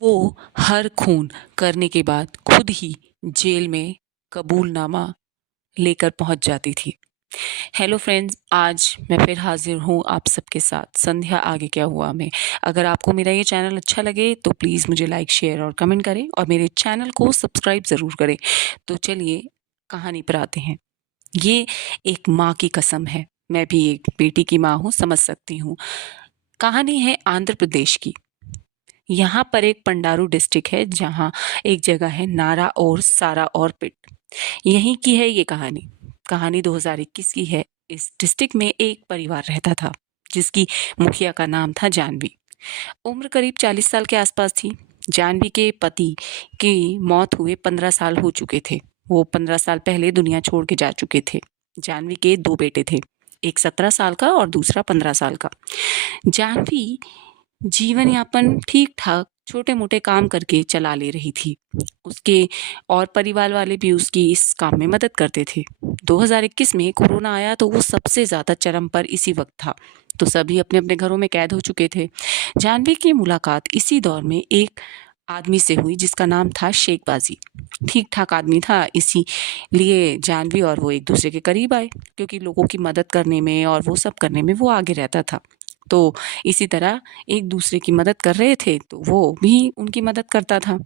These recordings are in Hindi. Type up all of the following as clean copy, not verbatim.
वो हर खून करने के बाद खुद ही जेल में कबूलनामा लेकर पहुंच जाती थी। हेलो फ्रेंड्स, आज मैं फिर हाजिर हूँ आप सबके साथ संध्या आगे क्या हुआ में। अगर आपको मेरा ये चैनल अच्छा लगे तो प्लीज़ मुझे लाइक, शेयर और कमेंट करें और मेरे चैनल को सब्सक्राइब ज़रूर करें। तो चलिए कहानी पर आते हैं। ये एक माँ की कसम है। मैं भी एक बेटी की माँ हूँ, समझ सकती हूँ। कहानी है आंध्र प्रदेश की। यहाँ पर एक पंडारू डिस्ट्रिक्ट है जहाँ एक जगह है नारा और सारा और पिट। यहीं की है ये कहानी। कहानी 2021 की है। इस डिस्ट्रिक्ट में एक परिवार रहता था जिसकी मुखिया का नाम था जानवी। उम्र करीब 40 साल के आसपास थी। जानवी के पति की मौत हुए 15 साल हो चुके थे। वो 15 साल पहले दुनिया छोड़ के जा चुके थे। जानवी के दो बेटे थे, एक 17 साल का और दूसरा 15 साल का। जानवी जीवन यापन ठीक ठाक छोटे मोटे काम करके चला ले रही थी। उसके और परिवार वाले भी उसकी इस काम में मदद करते थे। 2021 में कोरोना आया तो वो सबसे ज्यादा चरम पर इसी वक्त था। तो सभी अपने अपने घरों में कैद हो चुके थे। जानवी की मुलाकात इसी दौर में एक आदमी से हुई जिसका नाम था शेख बाजी। ठीक ठाक आदमी था, इसीलिए जानवी और वो एक दूसरे के करीब आए, क्योंकि लोगों की मदद करने में और वो सब करने में वो आगे रहता था। तो इसी तरह एक दूसरे की मदद कर रहे थे तो वो भी उनकी मदद करता था।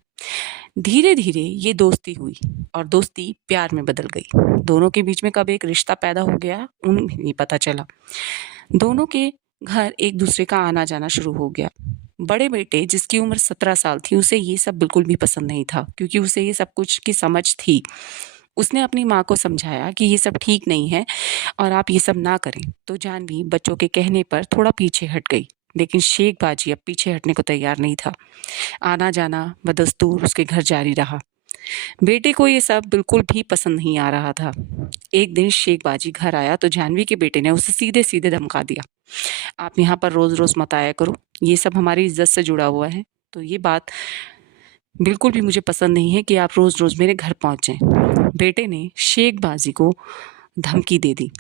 धीरे धीरे ये दोस्ती हुई और दोस्ती प्यार में बदल गई। दोनों के बीच में कब एक रिश्ता पैदा हो गया उन्हें नहीं पता चला। दोनों के घर एक दूसरे का आना जाना शुरू हो गया। बड़े बेटे जिसकी उम्र 17 साल थी, उसे ये सब बिल्कुल भी पसंद नहीं था, क्योंकि उसे ये सब कुछ की समझ थी। उसने अपनी माँ को समझाया कि ये सब ठीक नहीं है और आप ये सब ना करें। तो जानवी बच्चों के कहने पर थोड़ा पीछे हट गई, लेकिन शेख बाजी अब पीछे हटने को तैयार नहीं था। आना जाना बदस्तूर उसके घर जारी रहा। बेटे को ये सब बिल्कुल भी पसंद नहीं आ रहा था। एक दिन शेख बाजी घर आया तो जानवी के बेटे ने उसे सीधे सीधे धमका दिया, आप यहाँ पर रोज रोज मत आया करो, ये सब हमारी इज्जत से जुड़ा हुआ है। तो ये बात बिल्कुल भी मुझे पसंद नहीं है कि आप रोज रोज मेरे घर पहुंचे। बेटे ने शेख बाजी को धमकी दे दी।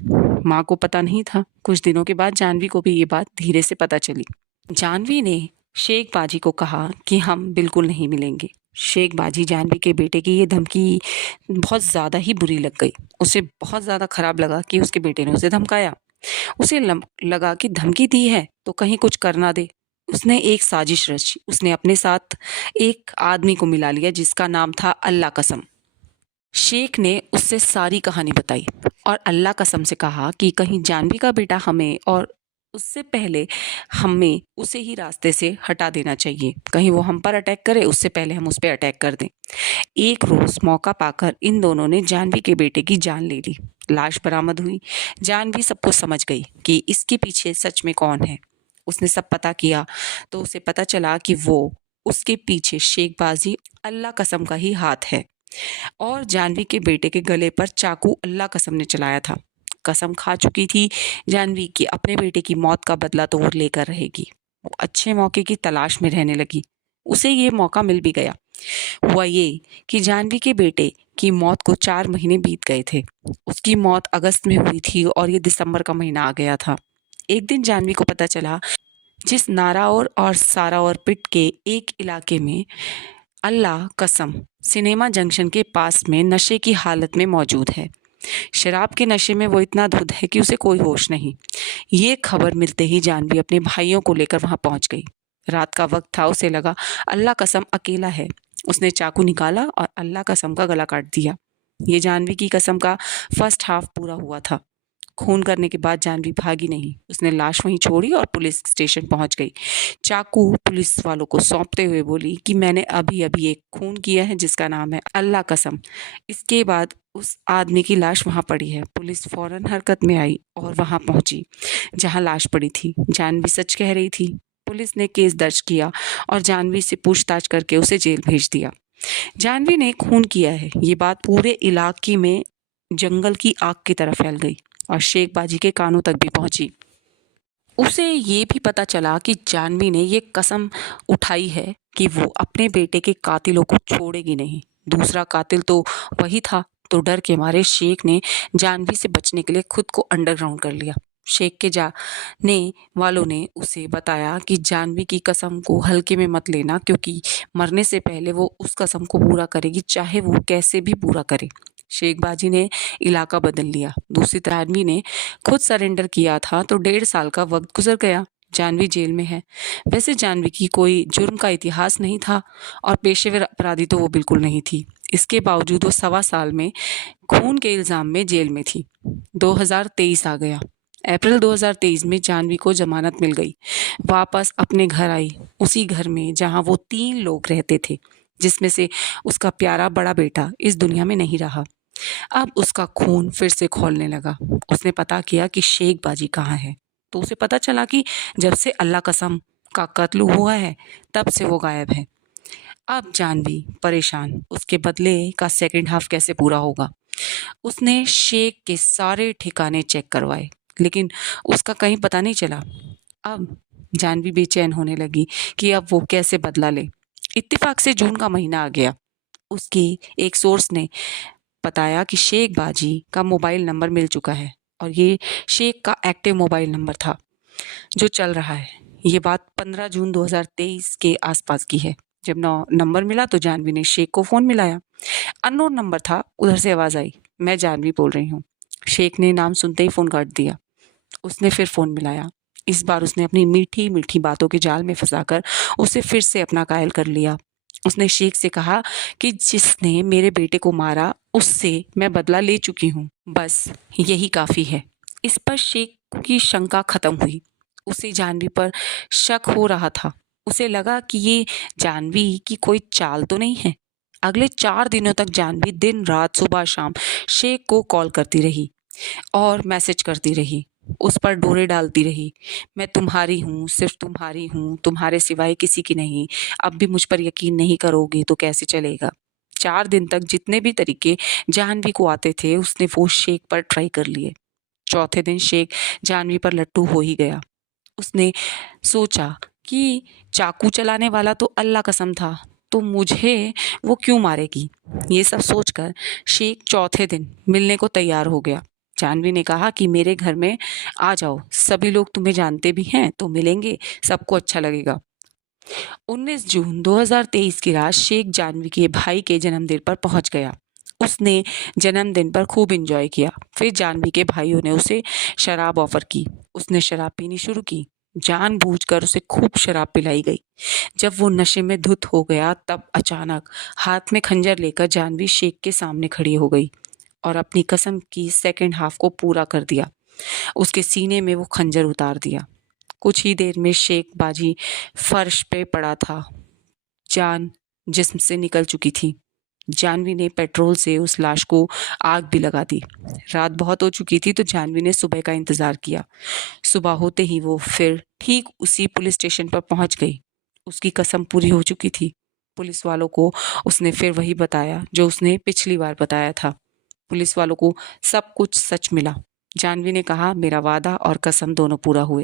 माँ को पता नहीं था। कुछ दिनों के बाद जानवी को भी ये बात धीरे से पता चली। जानवी ने शेख बाजी को कहा कि हम बिल्कुल नहीं मिलेंगे। शेख बाजी जानवी के बेटे की ये धमकी बहुत ज़्यादा ही बुरी लग गई। उसे बहुत ज़्यादा खराब लगा कि उसके बेटे ने उसे धमकाया। उसे लगा कि धमकी दी है तो कहीं कुछ कर ना दे। उसने एक साजिश रची। उसने अपने साथ एक आदमी को मिला लिया जिसका नाम था अल्लाह कसम। शेख ने उससे सारी कहानी बताई और अल्लाह कसम से कहा कि कहीं जानवी का बेटा हमें और उससे पहले हमें उसे ही रास्ते से हटा देना चाहिए। कहीं वो हम पर अटैक करे उससे पहले हम उस पर अटैक कर दें। एक रोज मौका पाकर इन दोनों ने जानवी के बेटे की जान ले ली। लाश बरामद हुई। जानवी सबको समझ गई कि इसके पीछे सच में कौन है। उसने सब पता किया तो उसे पता चला कि वो उसके पीछे शेखबाजी अल्लाह कसम का ही हाथ है और जानवी के बेटे के गले पर चाकू अल्लाह कसम ने चलाया था। कसम खा चुकी थी जानवी कि अपने बेटे की मौत का बदला तो वो लेकर रहेगी। वो अच्छे मौके की तलाश में रहने लगी। उसे ये मौका मिल भी गया। हुआ ये कि जानवी के बेटे की मौत को 4 महीने बीत गए थे। उसकी मौत अगस्त में हुई थी और ये दिसंबर का महीना आ गया था। एक दिन जानवी को पता चला जिस नाराऔर और साराऔर पिट के एक इलाके में अल्लाह कसम सिनेमा जंक्शन के पास में नशे की हालत में मौजूद है। शराब के नशे में वो इतना धुत है कि उसे कोई होश नहीं। ये खबर मिलते ही जानवी अपने भाइयों को लेकर वहां पहुंच गई। रात का वक्त था। उसे लगा अल्लाह कसम अकेला है। उसने चाकू निकाला और अल्लाह कसम का गला काट दिया। ये जानवी की कसम का फर्स्ट हाफ पूरा हुआ था। खून करने के बाद जानवी भागी नहीं। उसने लाश वहीं छोड़ी और पुलिस स्टेशन पहुंच गई। चाकू पुलिस वालों को सौंपते हुए बोली कि मैंने अभी अभी एक खून किया है जिसका नाम है अल्लाह कसम। इसके बाद उस आदमी की लाश वहां पड़ी है। पुलिस फौरन हरकत में आई और वहां पहुंची जहां लाश पड़ी थी। जानवी सच कह रही थी। पुलिस ने केस दर्ज किया और जानवी से पूछताछ करके उसे जेल भेज दिया। जानवी ने खून किया है ये बात पूरे इलाके में जंगल की आग की तरह फैल गई और शेख बाजी के कानों तक भी पहुंची। उसे ये भी पता चला कि जानवी ने ये कसम उठाई है कि वो अपने बेटे के कातिलों को छोड़ेगी नहीं। दूसरा कातिल तो वही था। तो डर के मारे शेख ने जानवी से बचने के लिए खुद को अंडरग्राउंड कर लिया। शेख के जाने वालों ने उसे बताया कि जानवी की कसम को हल्के में मत लेना, क्योंकि मरने से पहले वो उस कसम को पूरा करेगी, चाहे वो कैसे भी पूरा करे। शेख बाजी ने इलाका बदल लिया। दूसरी तरफ जानवी ने खुद सरेंडर किया था तो 1.5 साल का वक्त गुजर गया। जानवी जेल में है। वैसे जानवी की कोई जुर्म का इतिहास नहीं था और पेशेवर अपराधी तो वो बिल्कुल नहीं थी। इसके बावजूद वो 1.25 साल में खून के इल्जाम में जेल में थी। 2023 आ गया। अप्रैल 2023 में जानवी को जमानत मिल गई। वापस अपने घर आई, उसी घर में जहां वो 3 लोग रहते थे, जिसमें से उसका प्यारा बड़ा बेटा इस दुनिया में नहीं रहा। अब उसका खून फिर से खौलने लगा। उसने पता किया कि शेख बाजी कहाँ है, तो उसे पता चला कि जब से अल्लाह कसम का कत्ल हुआ है, तब से वो गायब है। अब जानवी परेशान, उसके बदले का सेकंड हाफ कैसे पूरा होगा। उसने शेख के सारे ठिकाने चेक करवाए, लेकिन उसका कहीं पता नहीं चला। अब जानवी बेचैन होने लगी कि अब वो कैसे बदला ले। इत्तेफाक से जून का महीना आ गया। उसकी एक सोर्स ने बताया कि शेख बाजी का मोबाइल नंबर मिल चुका है और ये शेख का एक्टिव मोबाइल नंबर था जो चल रहा है। ये बात 15 जून 2023 के आसपास की है। जब नंबर मिला तो जानवी ने शेख को फ़ोन मिलाया। अननोन नंबर था। उधर से आवाज़ आई, मैं जानवी बोल रही हूँ। शेख ने नाम सुनते ही फ़ोन काट दिया। उसने फिर फ़ोन मिलाया। इस बार उसने अपनी मीठी-मीठी बातों के जाल में फँसाकर उसे फिर से अपना कायल कर लिया। उसने शेख से कहा कि जिसने मेरे बेटे को मारा, उससे मैं बदला ले चुकी हूँ। बस यही काफ़ी है। इस पर शेख की शंका खत्म हुई। उसे जानवी पर शक हो रहा था। उसे लगा कि ये जानवी की कोई चाल तो नहीं है। अगले 4 दिनों तक जानवी दिन-रात, सुबह-शाम शेख को कॉल करती रही और मैसेज करती रही। उस पर डोरे डालती रही। मैं तुम्हारी हूँ, सिर्फ़ तुम्हारी हूँ, तुम्हारे सिवाय किसी की नहीं। अब भी मुझ पर यकीन नहीं करोगे तो कैसे चलेगा? 4 दिन तक जितने भी तरीके जानवी को आते थे, उसने वो शेख पर ट्राई कर लिए। चौथे दिन शेख जानवी पर लट्टू हो ही गया। उसने सोचा कि चाकू चलाने वाला तो अल्लाह कसम था, तो मुझे वो क्यों मारेगी? ये सब सोचकर शेख चौथे दिन मिलने को तैयार हो गया। जानवी ने कहा कि मेरे घर में आ जाओ, सभी लोग तुम्हें जानते भी हैं तो मिलेंगे, सबको अच्छा लगेगा। 19 जून 2023 की रात शेख जानवी के भाई के जन्मदिन पर पहुंच गया। उसने जन्मदिन पर खूब एंजॉय किया। फिर जानवी के भाइयों ने उसे शराब ऑफर की। उसने शराब पीनी शुरू की। जानबूझकर उसे खूब शराब पिलाई गई। जब वो नशे में धुत हो गया, तब अचानक हाथ में खंजर लेकर जानवी शेख के सामने खड़ी हो गई और अपनी कसम की सेकंड हाफ को पूरा कर दिया। उसके सीने में वो खंजर उतार दिया। कुछ ही देर में शेख बाजी फर्श पे पड़ा था। जान जिस्म से निकल चुकी थी। जानवी ने पेट्रोल से उस लाश को आग भी लगा दी। रात बहुत हो चुकी थी तो जानवी ने सुबह का इंतज़ार किया। सुबह होते ही वो फिर ठीक उसी पुलिस स्टेशन पर पहुंच गई। उसकी कसम पूरी हो चुकी थी। पुलिस वालों को उसने फिर वही बताया जो उसने पिछली बार बताया था। पुलिस वालों को सब कुछ सच मिला। जानवी ने कहा, मेरा वादा और कसम दोनों पूरा हुए।